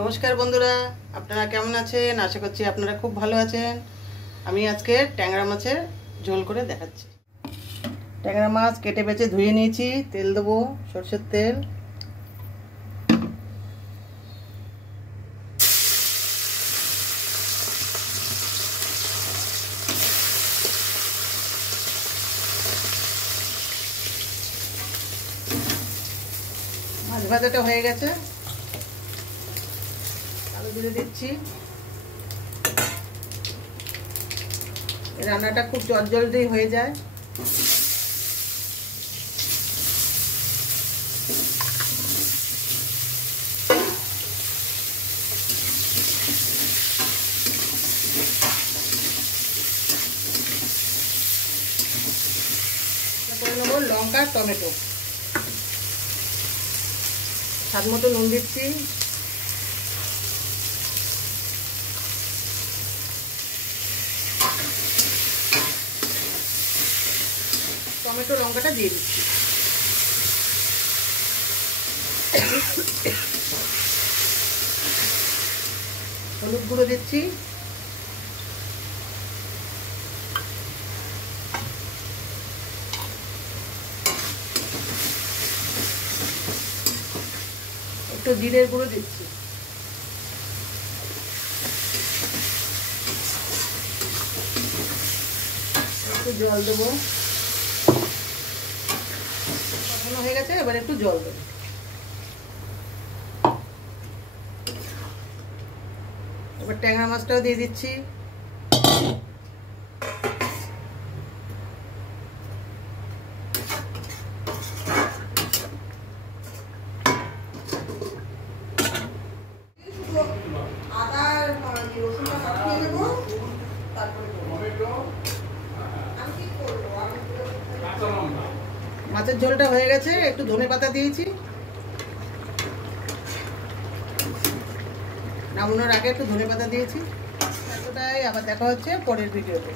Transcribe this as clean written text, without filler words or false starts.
নমস্কার বন্ধুরা, আপনারা কেমন আছেন? আশা করছি আপনারা খুব ভালো আছেন। আমি আজকে ট্যাংরা মাছের ঝোল করে দেখাচ্ছি। ট্যাংরা মাছ কেটে বেছে ধুয়ে নিয়েছি। তেল দেবো, সরষের তেল। মাছ ভাজাটা হয়ে গেছে, আলু দিয়ে দিচ্ছি। রান্নাটা খুব জলদি হয়ে যায়। করে নেবো লঙ্কা টমেটো, স্বাদ মতো নুন দিচ্ছি। টমেটো লঙ্কাটা দিয়ে দিচ্ছি। হলুদ গুঁড়ো দিচ্ছি। একটু জিরের গুঁড়ো দিচ্ছি। একটু জল দেবো। কষানো হয়ে গেছে, এবার একটু জল দেবো। এবার ট্যাংরা মাছটাও দিয়ে দিচ্ছি। মাছের ঝোলটা হয়ে গেছে, একটু ধনেপাতা দিয়েছি। নামানোর আগে একটু ধনেপাতা দিয়েছি। এতটাই। আবার দেখা হচ্ছে পরের ভিডিওতে।